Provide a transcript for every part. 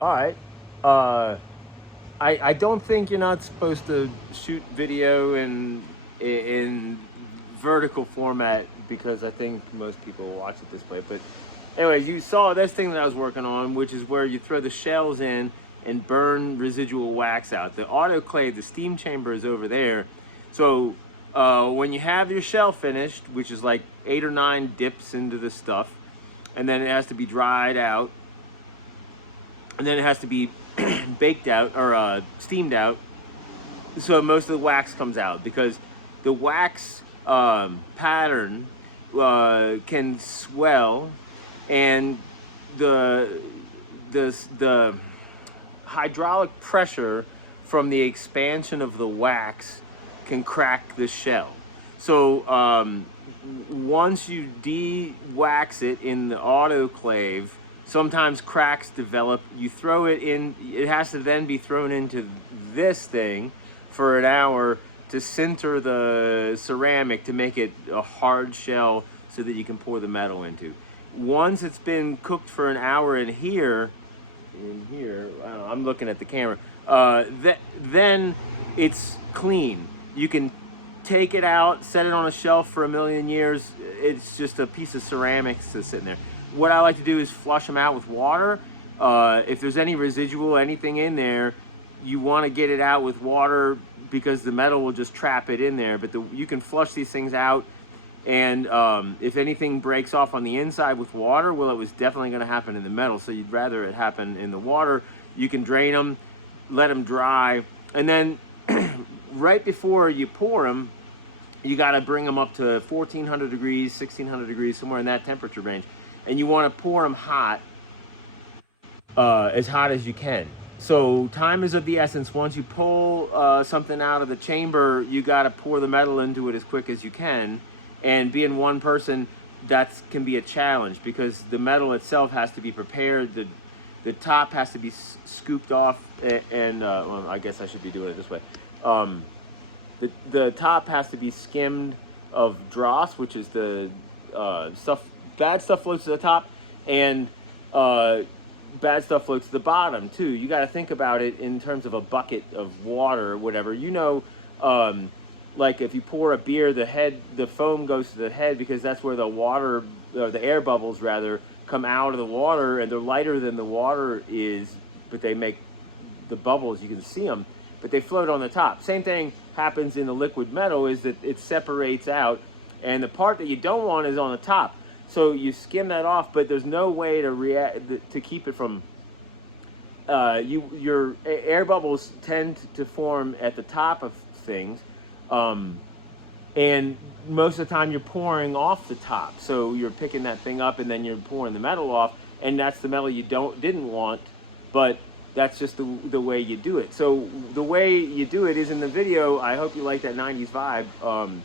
All right. Uh, I don't think you're not supposed to shoot video in vertical format because I think most people watch it this way. But anyways, you saw this thing that I was working on, which is where you throw the shells in and burn residual wax out. The autoclave, the steam chamber is over there. So when you have your shell finished, which is like 8 or 9 dips into the stuff, and then it has to be dried out, and then it has to be baked out or steamed out, so most of the wax comes out because the wax pattern can swell, and the the hydraulic pressure from the expansion of the wax can crack the shell. So once you de-wax it in the autoclave, sometimes cracks develop. You throw it in, it has to then be thrown into this thing for an hour to sinter the ceramic to make it a hard shell so that you can pour the metal into. Once it's been cooked for an hour in here, I'm looking at the camera, then it's clean. You can take it out, set it on a shelf for a million years. It's just a piece of ceramics that's sitting there. What I like to do is flush them out with water. If there's any residual, anything in there, you want to get it out with water because the metal will just trap it in there. But you can flush these things out, and if anything breaks off on the inside with water, well, it was definitely going to happen in the metal. So you'd rather it happen in the water. You can drain them, let them dry, and then right before you pour them, you got to bring them up to 1400 degrees, 1600 degrees, somewhere in that temperature range. And you want to pour them as hot as you can. So time is of the essence. Once you pull something out of the chamber, you got to pour the metal into it as quick as you can. And being one person, that can be a challenge because the metal itself has to be prepared. The top has to be scooped off, and well, I guess I should be doing it this way. The top has to be skimmed of dross, which is the bad stuff floats to the top, and bad stuff floats to the bottom too. You got to think about it in terms of a bucket of water or whatever. Like if you pour a beer, the foam goes to the head because that's where the water, or the air bubbles rather, come out of the water, and they're lighter than the water is, but they make the bubbles. You can see them, but they float on the top. Same thing happens in the liquid metal, is that it separates out, and the part that you don't want is on the top. So you skim that off, but there's no way to keep it from. Your air bubbles tend to form at the top of things, and most of the time you're pouring off the top. So you're picking that thing up, and then you're pouring the metal off, and that's the metal you didn't want, but that's just the way you do it. So the way you do it is in the video. I hope you like that 90s vibe.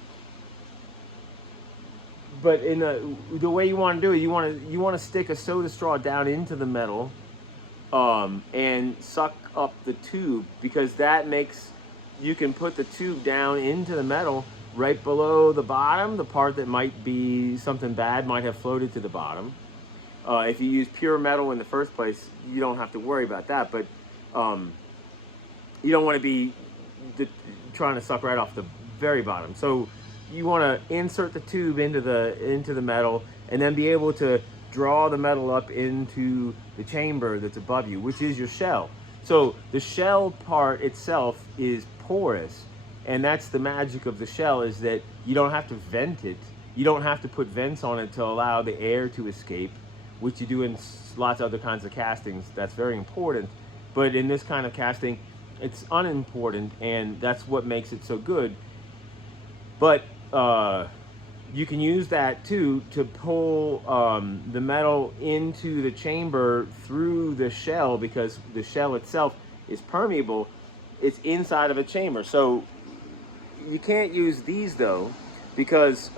But in the way you want to do it, you want to stick a soda straw down into the metal, and suck up the tube, because that makes, you can put the tube down into the metal right below the bottom. The part that might be something bad might have floated to the bottom. If you use pure metal in the first place, you don't have to worry about that. But you don't want to be trying to suck right off the very bottom. So you want to insert the tube into the metal, and then be able to draw the metal up into the chamber that's above you, which is your shell. So the shell part itself is porous, and that's the magic of the shell, is that you don't have to vent it. You don't have to put vents on it to allow the air to escape, which you do in lots of other kinds of castings. That's very important. But in this kind of casting, it's unimportant, and that's what makes it so good. But you can use that too to pull the metal into the chamber through the shell, because the shell itself is permeable. It's inside of a chamber. So you can't use these though, because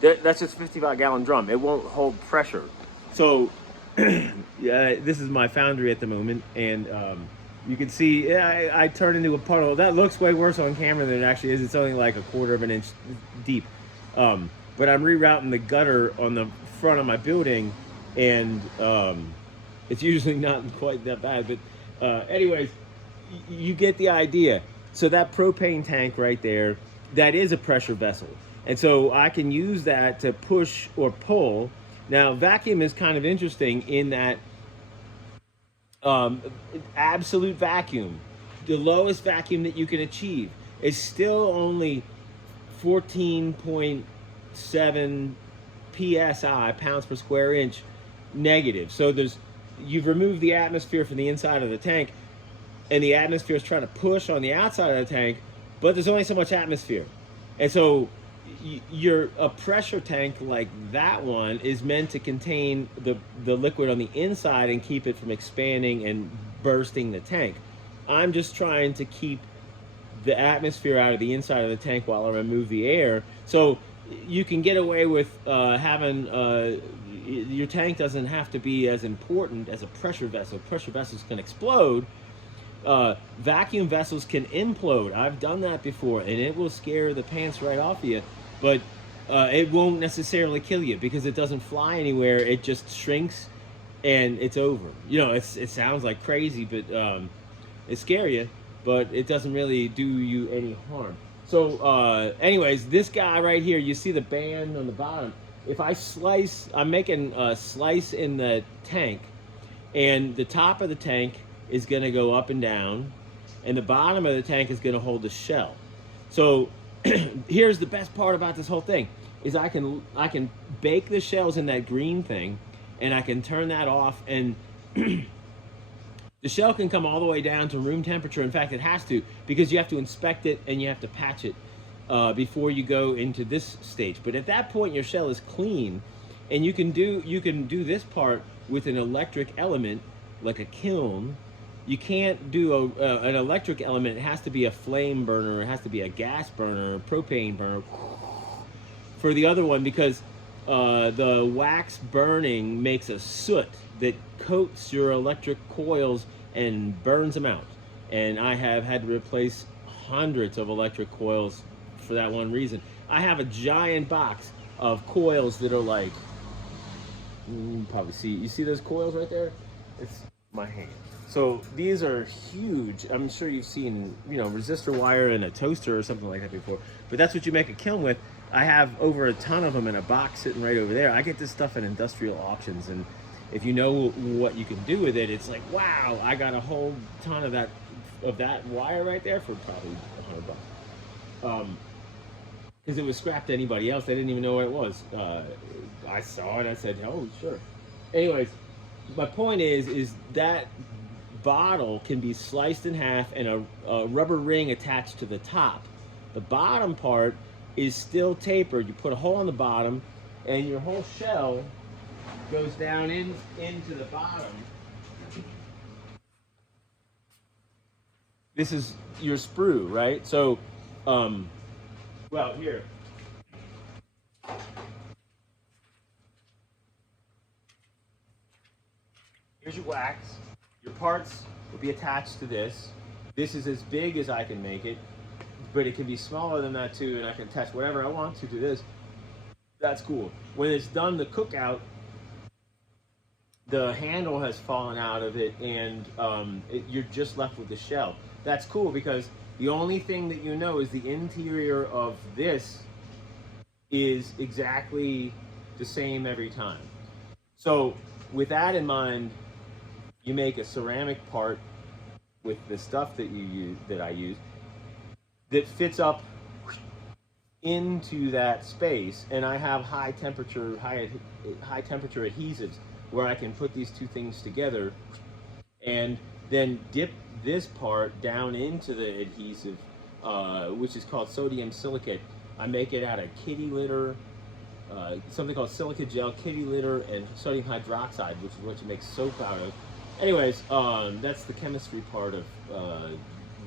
that's just a 55-gallon drum. It won't hold pressure. So yeah, this is my foundry at the moment, and you can see I turned into a puddle. That looks way worse on camera than it actually is. It's only like 1/4 of an inch deep. But I'm rerouting the gutter on the front of my building, and It's usually not quite that bad, but anyways, you get the idea. So that propane tank right there, that is a pressure vessel. And so I can use that to push or pull. Now, vacuum is kind of interesting in that um, absolute vacuum, the lowest vacuum that you can achieve, is still only 14.7 psi, pounds per square inch, negative. So you've removed the atmosphere from the inside of the tank, and the atmosphere is trying to push on the outside of the tank, but there's only so much atmosphere. And so a pressure tank like that one is meant to contain the liquid on the inside and keep it from expanding and bursting the tank. I'm just trying to keep the atmosphere out of the inside of the tank while I remove the air. So you can get away with having your tank doesn't have to be as important as a pressure vessel. Pressure vessels can explode. Vacuum vessels can implode. I've done that before, and it will scare the pants right off of you, but it won't necessarily kill you because it doesn't fly anywhere. It just shrinks and it's over. You know, it sounds like crazy, but it scare you, but it doesn't really do you any harm. So anyways, this guy right here, you see the band on the bottom. If I slice, I'm making a slice in the tank, and the top of the tank is going to go up and down, and the bottom of the tank is going to hold the shell. So here's the best part about this whole thing is I can bake the shells in that green thing, and I can turn that off, and the shell can come all the way down to room temperature. In fact, it has to, because you have to inspect it and you have to patch it before you go into this stage. But at that point, your shell is clean, and you can do this part with an electric element like a kiln. You can't do an electric element. It has to be a flame burner. It has to be a gas burner, a propane burner for the other one, because the wax burning makes a soot that coats your electric coils and burns them out. And I have had to replace hundreds of electric coils for that one reason. I have a giant box of coils that are like, you probably see, you see those coils right there? It's my hand. So these are huge. I'm sure you've seen, you know, resistor wire in a toaster or something like that before, but that's what you make a kiln with. I have over a ton of them in a box sitting right over there. I get this stuff at industrial auctions, and if you know what you can do with it, it's like, wow, I got a whole ton of that wire right there for probably $100. Because it was scrapped to anybody else. They didn't even know what it was. I saw it, I said, oh, sure. Anyways, my point is that bottle can be sliced in half and a rubber ring attached to the top. The bottom part is still tapered. You put a hole on the bottom, and your whole shell goes down into the bottom. This is your sprue, right? So, well, here. Here's your wax. Your parts will be attached to this. This is as big as I can make it, but it can be smaller than that too, and I can attach whatever I want to this. That's cool. When it's done the cookout, the handle has fallen out of it, and you're just left with the shell. That's cool, because the only thing that you know is the interior of this is exactly the same every time. So with that in mind, you make a ceramic part with the stuff that I use that fits up into that space, and I have high temperature adhesives where I can put these two things together and then dip this part down into the adhesive, which is called sodium silicate. I make it out of kitty litter, something called silica gel, kitty litter, and sodium hydroxide, which is what you make soap out of. Anyways, that's the chemistry part of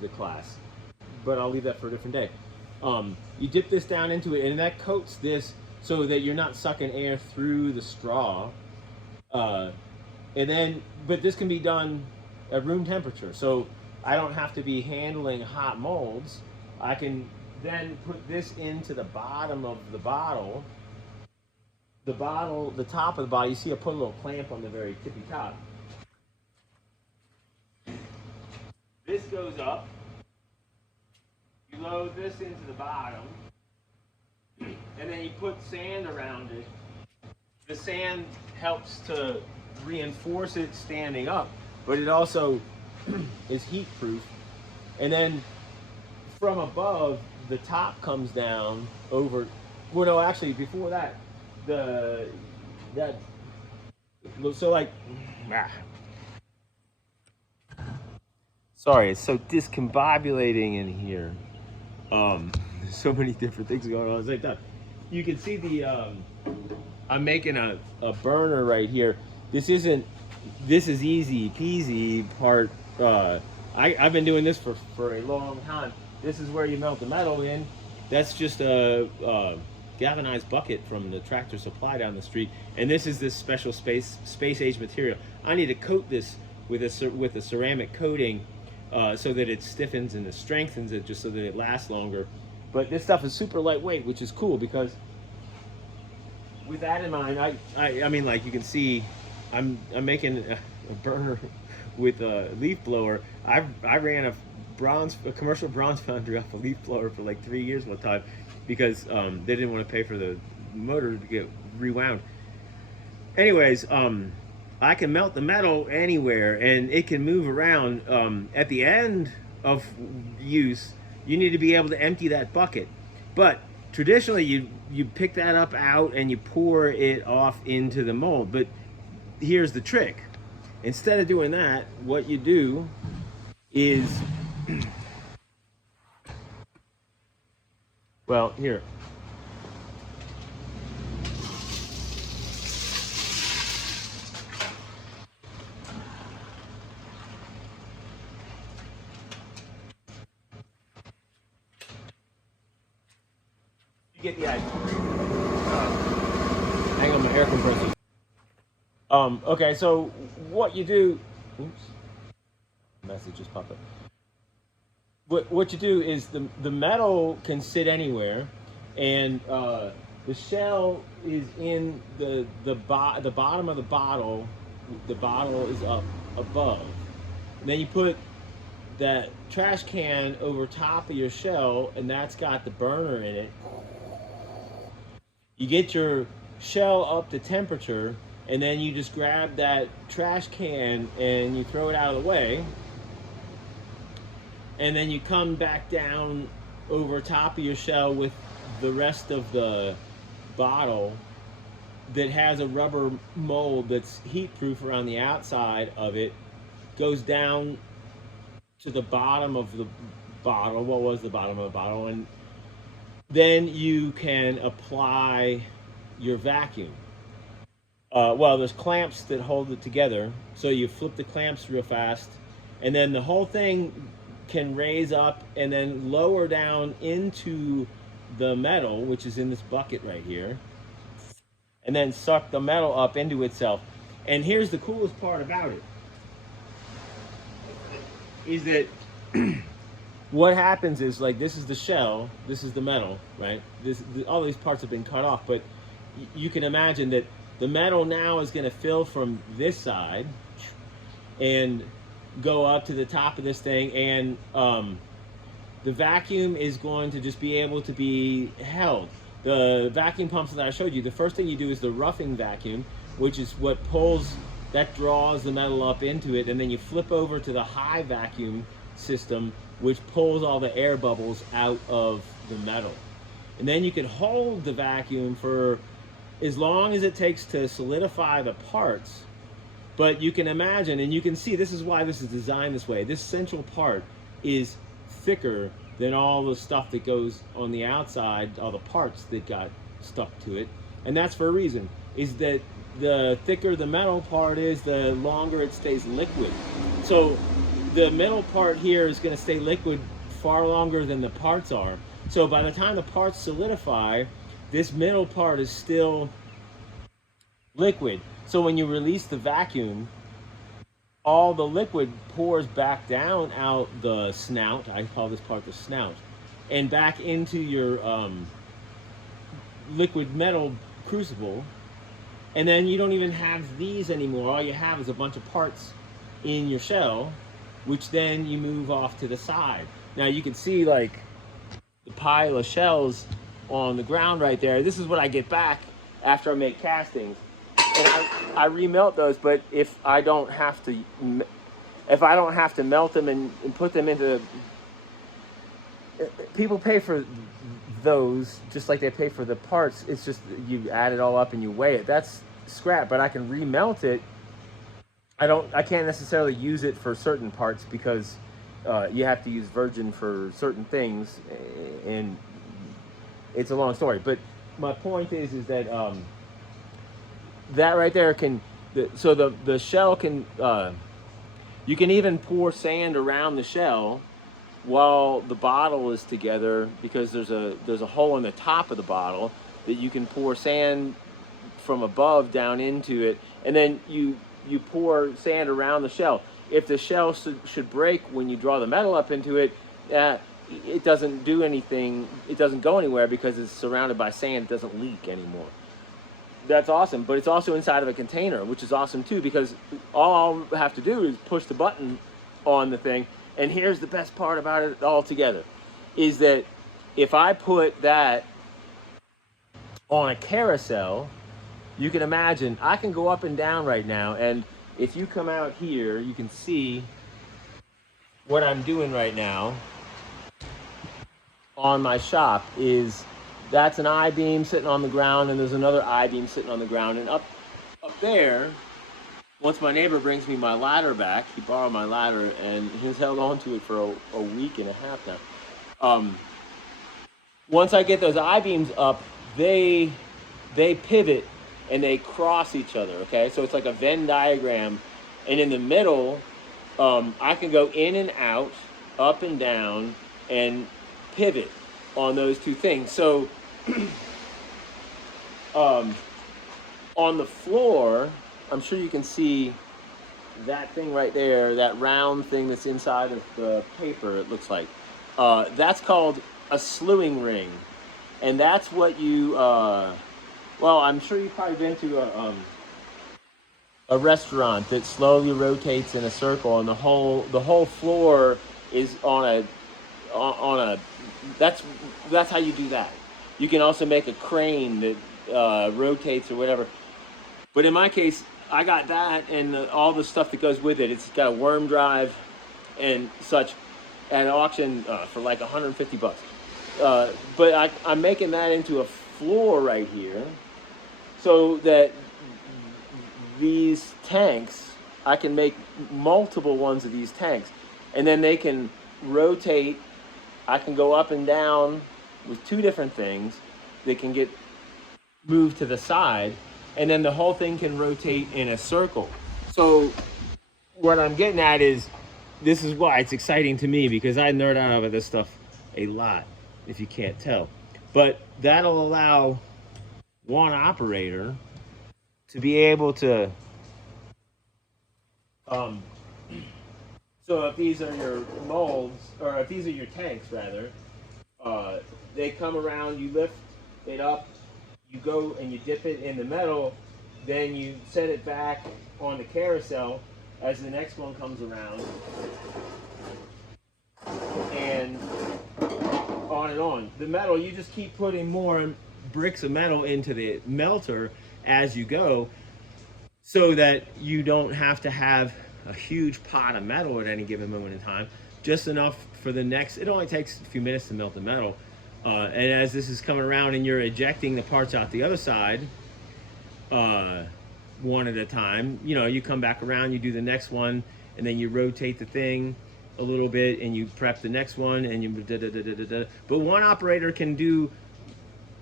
the class, but I'll leave that for a different day. You dip this down into it, and that coats this so that you're not sucking air through the straw. And then, but this can be done at room temperature, so I don't have to be handling hot molds. I can then put this into the bottom of the bottle. The top of the bottle, you see I put a little clamp on the very tippy top. this goes up. You load this into the bottom, and then you put sand around it. The sand helps to reinforce it standing up, but it also is heat proof. And then from above, the top comes down over. Well, no, actually, before that, so like, sorry, it's so discombobulating in here. There's so many different things going on at the same time. You can see I'm making a burner right here. This is easy peasy part. I've been doing this for a long time. This is where you melt the metal in. That's just a galvanized bucket from the Tractor Supply down the street. And this is this special space age material. I need to coat this with a ceramic coating so that it stiffens and it strengthens it, just so that it lasts longer. But this stuff is super lightweight, which is cool, because with that in mind, I mean, like you can see, I'm making a burner with a leaf blower. I ran a commercial bronze foundry off a leaf blower for like 3 years one time, because they didn't want to pay for the motor to get rewound. Anyways, I can melt the metal anywhere and it can move around. At the end of use, you need to be able to empty that bucket. But traditionally, you pick that up out and you pour it off into the mold. But here's the trick. Instead of doing that, what you do is, well, here. You get the idea. Hang on, my air compressor. Okay, so what you do, oops, message just popped up. What you do is the metal can sit anywhere, and the shell is in the bottom of the bottle. The bottle is up above. And then you put that trash can over top of your shell, and that's got the burner in it. You get your shell up to temperature, and then you just grab that trash can and you throw it out of the way. And then you come back down over top of your shell with the rest of the bottle that has a rubber mold that's heat proof around the outside of it, goes down to the bottom of the bottle. What was the bottom of the bottle? And then you can apply your vacuum. Well, there's clamps that hold it together. So you flip the clamps real fast, and then the whole thing can raise up and then lower down into the metal, which is in this bucket right here, and then suck the metal up into itself. And here's the coolest part about it, is that what happens is, like, this is the shell, this is the metal, right? All these parts have been cut off, but you can imagine that the metal now is going to fill from this side and go up to the top of this thing, and the vacuum is going to just be able to be held. The vacuum pumps that I showed you, the first thing you do is the roughing vacuum, which is what draws the metal up into it, and then you flip over to the high vacuum system, which pulls all the air bubbles out of the metal. And then you can hold the vacuum for as long as it takes to solidify the parts. But you can imagine, and you can see, this is why this is designed this way. This central part is thicker than all the stuff that goes on the outside, all the parts that got stuck to it. And that's for a reason, is that the thicker the metal part is, the longer it stays liquid. So the middle part here is going to stay liquid far longer than the parts are. So by the time the parts solidify, this middle part is still liquid. So when you release the vacuum, all the liquid pours back down out the snout. I call this part the snout, and back into your liquid metal crucible. And then you don't even have these anymore. All you have is a bunch of parts in your shell, which then you move off to the side. Now you can see like the pile of shells on the ground right there. This is what I get back after I make castings, and I remelt those. But if I don't have to melt them and put them into, people pay for those just like they pay for the parts. It's just you add it all up and you weigh it. That's scrap, but I can remelt it. I can't necessarily use it for certain parts because you have to use virgin for certain things, and it's a long story. But my point is that that right there can, so the shell can, you can even pour sand around the shell while the bottle is together, because there's a hole in the top of the bottle that you can pour sand from above down into it, and then you pour sand around the shell. If the shell should break when you draw the metal up into it, it doesn't do anything. It doesn't go anywhere because it's surrounded by sand. It doesn't leak anymore. That's awesome, but it's also inside of a container, which is awesome too, because all I'll have to do is push the button on the thing. And here's the best part about it all together, is that if I put that on a carousel, you can imagine I can go up and down right now, and if you come out here, you can see what I'm doing right now on my shop. Is that's an I-beam sitting on the ground, and there's another I-beam sitting on the ground, and up there, once my neighbor brings me my ladder back, he borrowed my ladder and he's held on to it for a week and a half now. Once I get those I-beams up, they pivot and they cross each other, okay? So it's like a Venn diagram, and in the middle, I can go in and out, up and down, and pivot on those two things. So on the floor, I'm sure you can see that thing right there, that round thing that's inside of the paper, it looks like. That's called a slewing ring. And that's what you, well, I'm sure you've probably been to a restaurant that slowly rotates in a circle, and the whole floor is on a that's how you do that. You can also make a crane that rotates or whatever. But in my case, I got that and all the stuff that goes with it. It's got a worm drive and such at auction for like 150 bucks. But I'm making that into a floor right here, so that these tanks, I can make multiple ones of these tanks, and then they can rotate. I can go up and down with two different things. They can get moved to the side, and then the whole thing can rotate in a circle. So what I'm getting at is, this is why it's exciting to me, because I nerd out over this stuff a lot, if you can't tell. But that'll allow one operator to be able to, so if these are your molds, or if these are your tanks rather, they come around, you lift it up, you go and you dip it in the metal, then you set it back on the carousel as the next one comes around, and on. The metal, you just keep putting more bricks of metal into the melter as you go, so that you don't have to have a huge pot of metal at any given moment in time, just enough for the next. It only takes a few minutes to melt the metal, and as this is coming around and you're ejecting the parts out the other side, one at a time, you come back around, you do the next one, and then you rotate the thing a little bit and you prep the next one, and you but one operator can do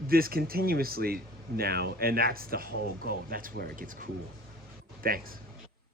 this continuously now, and that's the whole goal. That's where it gets cool. Thanks.